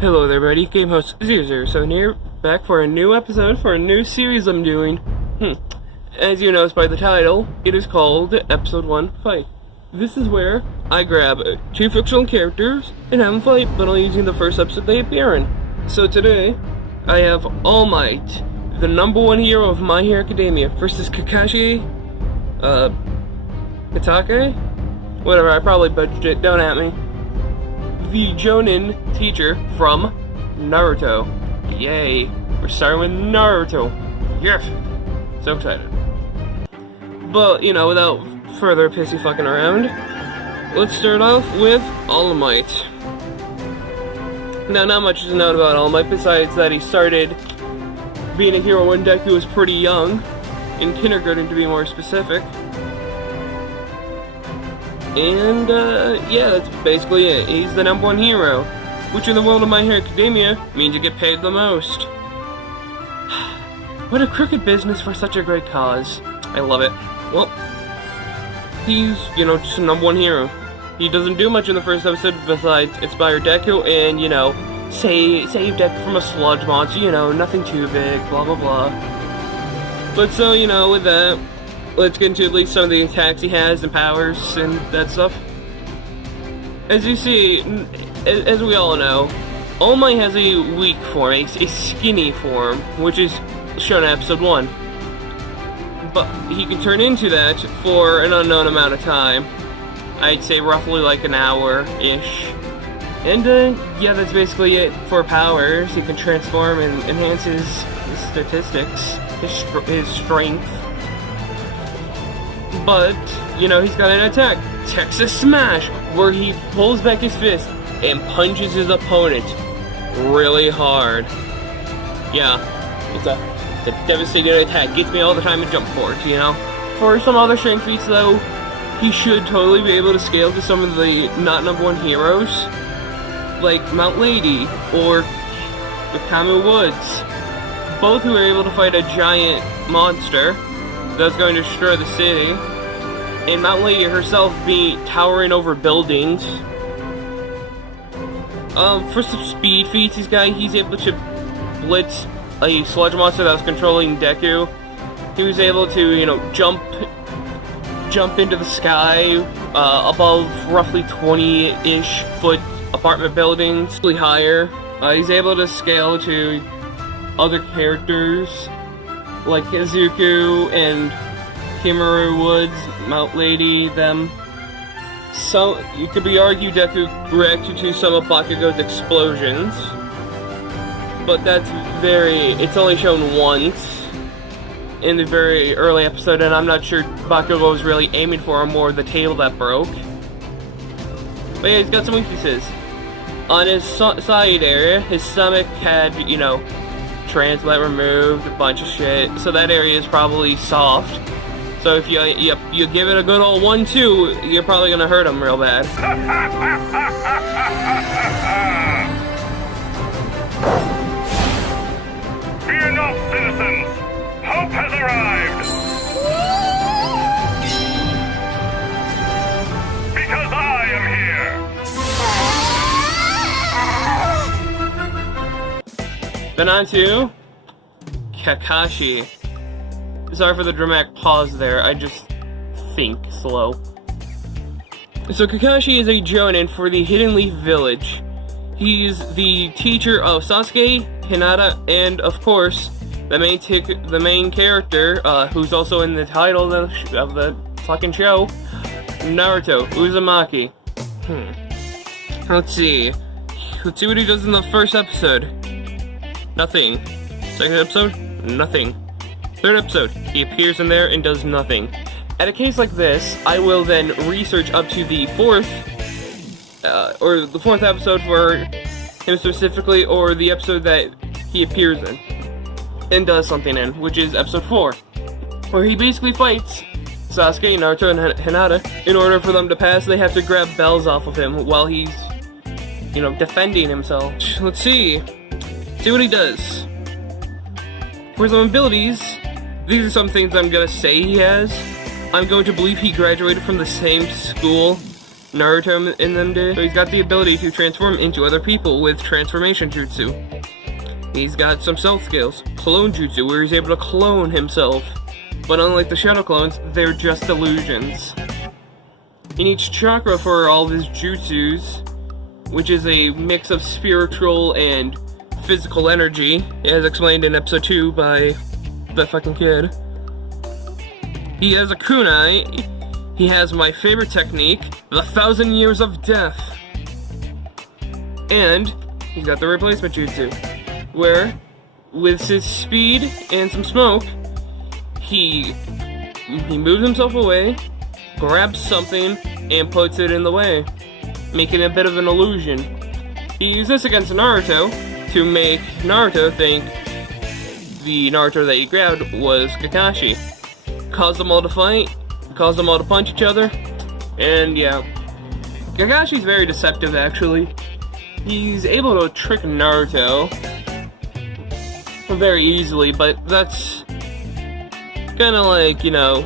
Hello there, buddy. Game host 007 here, back for a new episode for a new series I'm doing. As you notice by the title, it is called Episode 1 Fight. This is where I grab two fictional characters and have them fight, but only using the first episode they appear in. So today, I have All Might, the #1 hero of My Hero Academia, versus Kakashi Hatake? Whatever, I probably butchered it, don't at me. The Jonin teacher from Naruto. Yay, we're starting with Naruto. Yes, so excited. But, without further pissy fucking around, let's start off with All Might. Now, not much is known about All Might besides that he started being a hero when Deku was pretty young, in kindergarten to be more specific. And, yeah, that's basically it. He's the #1 hero, which in the world of My Hero Academia means you get paid the most. What a crooked business for such a great cause. I love it. Well, he's, just a #1 hero. He doesn't do much in the first episode besides inspire Deku and, save Deku from a sludge monster, nothing too big, blah blah blah. But so, with that, let's get into at least some of the attacks he has and powers and that stuff. As you see, as we all know, All Might has a weak form, a skinny form, which is shown in episode 1. But he can turn into that for an unknown amount of time. I'd say roughly like an hour-ish. And yeah, that's basically it for powers. He can transform and enhance his statistics, his strength. But, he's got an attack, Texas Smash, where he pulls back his fist and punches his opponent really hard. Yeah, it's a devastating attack. Gets me all the time to jump for it, For some other strength feats, though, he should totally be able to scale to some of the not #1 heroes, like Mount Lady or the Kamu Woods, both who are able to fight a giant monster that's going to destroy the city, and Mount Lady herself being towering over buildings. For some speed feats, he's able to blitz a sludge monster that was controlling Deku. He was able to, jump into the sky above roughly 20-ish foot apartment buildings, really higher. He's able to scale to other characters like Izuku and Kimaru Woods, Mount Lady, them. So, you could be argued Deku reacted to some of Bakugo's explosions, but it's only shown once in the very early episode, and I'm not sure Bakugo was really aiming for him, more the table that broke. But yeah, he's got some weaknesses. On his side area, his stomach had, transplant removed, a bunch of shit, so that area is probably soft. So if you give it a good old 1-2, you're probably gonna hurt him real bad. Fear not, citizens! Hope has arrived! Because I am here! Then on to Kakashi. Sorry for the dramatic pause there, I just think slow. So Kakashi is a Jonin for the Hidden Leaf Village. He's the teacher of Sasuke, Hinata, and of course, the main character, who's also in the title of the fucking show, Naruto, Uzumaki. Let's see what he does in the first episode. Nothing. Second episode? Nothing. Third episode, he appears in there and does nothing. At a case like this, I will then research up to the fourth episode for him specifically, or the episode that he appears in and does something in, which is episode 4, where he basically fights Sasuke, Naruto, and Hinata. In order for them to pass, they have to grab bells off of him while he's, defending himself. Let's see what he does. For some abilities, these are some things I'm gonna say he has. I'm going to believe he graduated from the same school Naruto and them did. So he's got the ability to transform into other people with transformation jutsu. He's got some stealth skills, clone jutsu, where he's able to clone himself. But unlike the shadow clones, they're just illusions. He needs chakra for all of his jutsus, which is a mix of spiritual and physical energy, as explained in episode 2 by that fucking kid. He has a kunai. He has my favorite technique, the 1,000 Years of Death. And he's got the replacement jutsu, where, with his speed and some smoke, he moves himself away, grabs something, and puts it in the way, making a bit of an illusion. He used this against Naruto to make Naruto think the Naruto that he grabbed was Kakashi. Caused them all to fight, caused them all to punch each other, and yeah. Kakashi's very deceptive, actually. He's able to trick Naruto very easily, but that's kinda like, you know,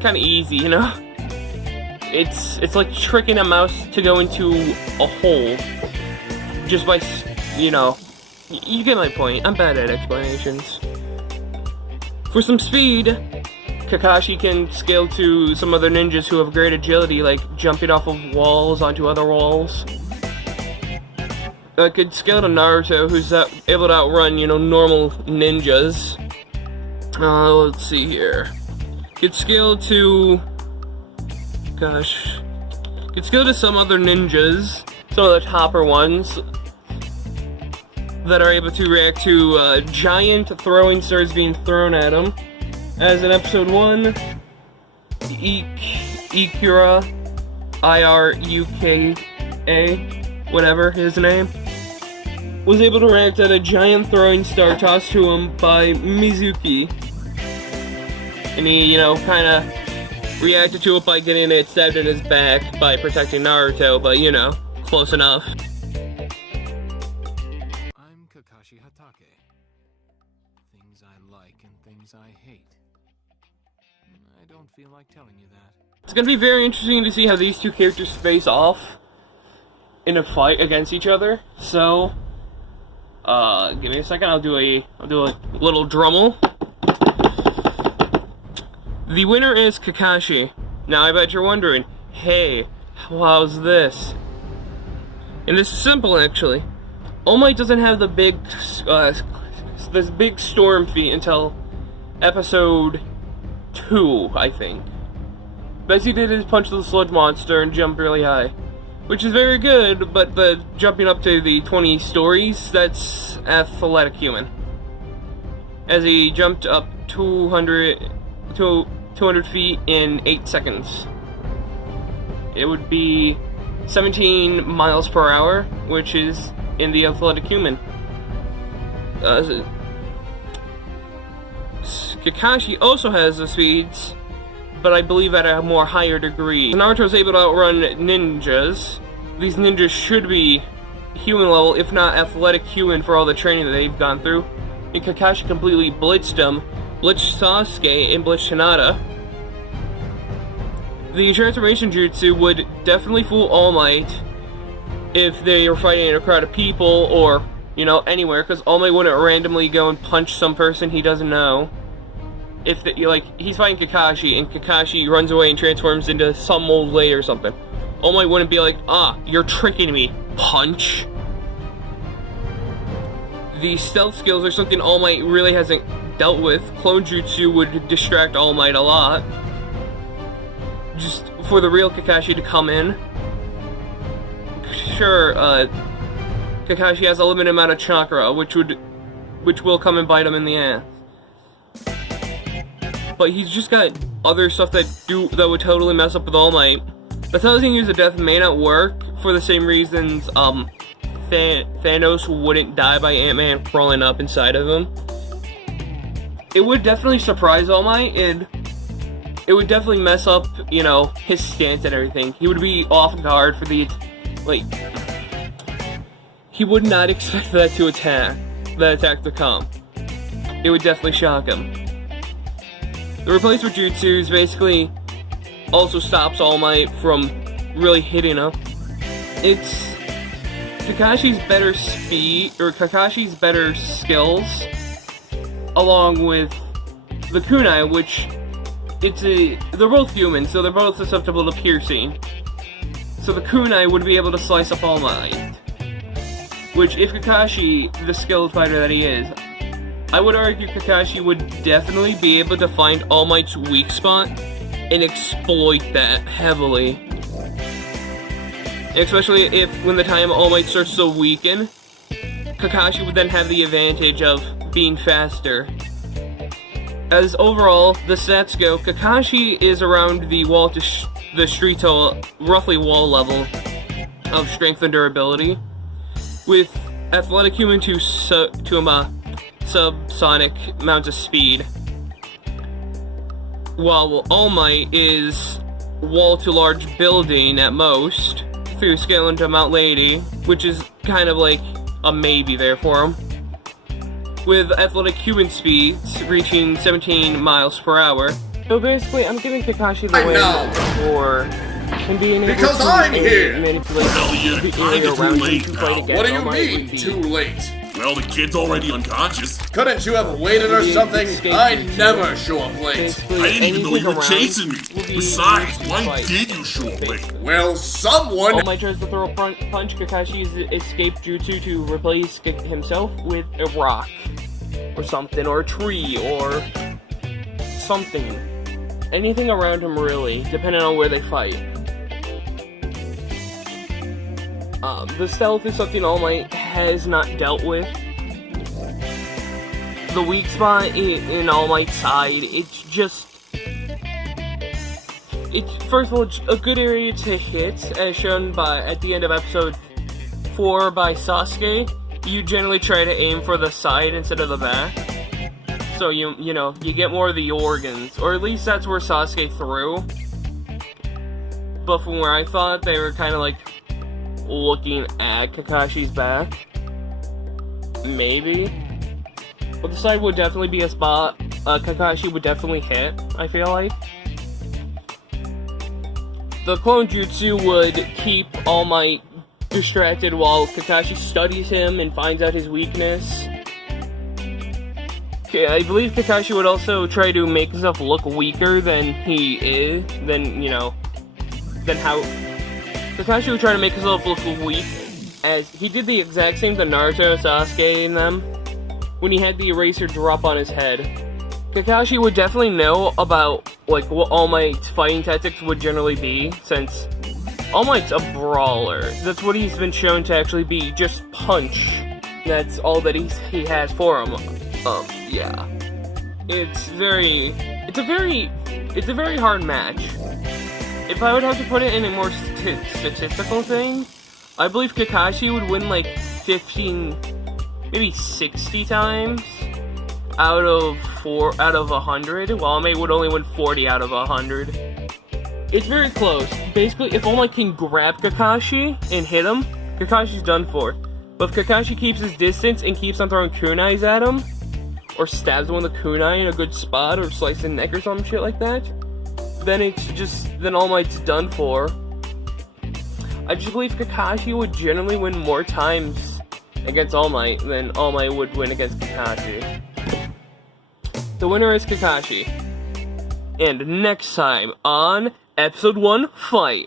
kinda easy, you know? It's like tricking a mouse to go into a hole just by, you know, you get my point. I'm bad at explanations. For some speed, Kakashi can scale to some other ninjas who have great agility, like jumping off of walls onto other walls. Could scale to Naruto, who's able to outrun, you know, normal ninjas. Let's see here. Could scale to... Could scale to some other ninjas, some of the topper ones, that are able to react to giant throwing stars being thrown at him. As in episode 1, Ikura, I-R-U-K-A, whatever his name, was able to react at a giant throwing star tossed to him by Mizuki. And he, you know, kinda reacted to it by getting it stabbed in his back by protecting Naruto, but, you know, close enough. I'm Kakashi Hatake. Things I like and things I hate. I don't feel like telling you that. It's gonna be very interesting to see how these two characters face off in a fight against each other. So, give me a second. I'll do a little drummel. The winner is Kakashi. Now I bet you're wondering, hey, how's this? And this is simple, actually. All Might doesn't have the big, this big storm feat until episode 2, I think. Best he did is punch the sludge monster and jump really high, which is very good, but the jumping up to the 20 stories, that's athletic human. As he jumped up 200 feet in 8 seconds. It would be 17 miles per hour, which is in the athletic human. Kakashi also has the speeds, but I believe at a more higher degree. Naruto's able to outrun ninjas. These ninjas should be human level, if not athletic human, for all the training that they've gone through. And Kakashi completely blitzed them, blitzed Sasuke, and blitzed Hinata. The transformation jutsu would definitely fool All Might if they were fighting in a crowd of people or, you know, anywhere, because All Might wouldn't randomly go and punch some person he doesn't know. If he's fighting Kakashi and Kakashi runs away and transforms into some old lady or something, All Might wouldn't be like, you're tricking me, punch. The stealth skills are something All Might really hasn't dealt with. Clone jutsu would distract All Might a lot, just for the real Kakashi to come in. Sure, Kakashi has a limited amount of chakra, which will come and bite him in the ass. But he's just got other stuff that would totally mess up with All Might. The 1,000 Years of Death may not work for the same reasons Thanos wouldn't die by Ant-Man crawling up inside of him. It would definitely surprise All Might, and it would definitely mess up, you know, his stance and everything. He would be off guard for the, he would not expect that attack to come. It would definitely shock him. The replacement jutsu is basically also stops All Might from really hitting him. It's Kakashi's better speed, or Kakashi's better skills, along with the kunai, which they're both human, so they're both susceptible to piercing. So the kunai would be able to slice up All Might. Which, if Kakashi, the skilled fighter that he is, I would argue Kakashi would definitely be able to find All Might's weak spot and exploit that heavily. Especially if, when the time All Might starts to weaken, Kakashi would then have the advantage of being faster. As overall, the stats go, Kakashi is around the wall to the street to roughly wall level of strength and durability, with athletic human to subsonic amounts of speed, while All Might is wall to large building at most, through scaling to Mount Lady, which is kind of like a maybe there for him, with athletic human speeds reaching 17 miles per hour. So basically, I'm giving Kakashi the win for him being able Because to I'm here! manipulate the area around him to fight against What do you All Might mean, would be- too late? Well, the kid's already unconscious. Couldn't you have waited or something? I never show up late. Basically, I didn't even know you were anything chasing me. around will be Besides, used to why fight. did you show up late? Well, someone... All Might tries to throw a punch Kakashi's escape jutsu to replace himself with a rock, or something, or a tree, or something. Anything around him, really, depending on where they fight. The stealth is something All Might has not dealt with. The weak spot in All Might's side, it's first of all, a good area to hit, as shown at the end of episode 4 by Sasuke. You generally try to aim for the side instead of the back, so you get more of the organs, or at least that's where Sasuke threw. But from where I thought, they were kind of like looking at Kakashi's back, maybe. But the side would definitely be a spot Kakashi would definitely hit, I feel like. The clone jutsu would keep All Might distracted while Kakashi studies him and finds out his weakness. Okay, I believe Kakashi would also try to make himself look weaker than he is, Kakashi would try to make himself look weak, as he did the exact same to Naruto, Sasuke, and them, when he had the eraser drop on his head. Kakashi would definitely know about, what All Might's fighting tactics would generally be, since All Might's a brawler. That's what he's been shown to actually be, just punch. That's all that he has for him. Yeah. It's a very hard match. If I would have to put it in a more statistical thing, I believe Kakashi would win like 15, maybe 60 times out of 100, while All Might would only win 40 out of 100. It's very close. Basically, if All Might can grab Kakashi and hit him, Kakashi's done for. But if Kakashi keeps his distance and keeps on throwing kunais at him, or stabs him with a kunai in a good spot, or slices the neck or some shit like that, then All Might's done for. I just believe Kakashi would generally win more times against All Might than All Might would win against Kakashi. The winner is Kakashi. And next time on Episode 1 Fight.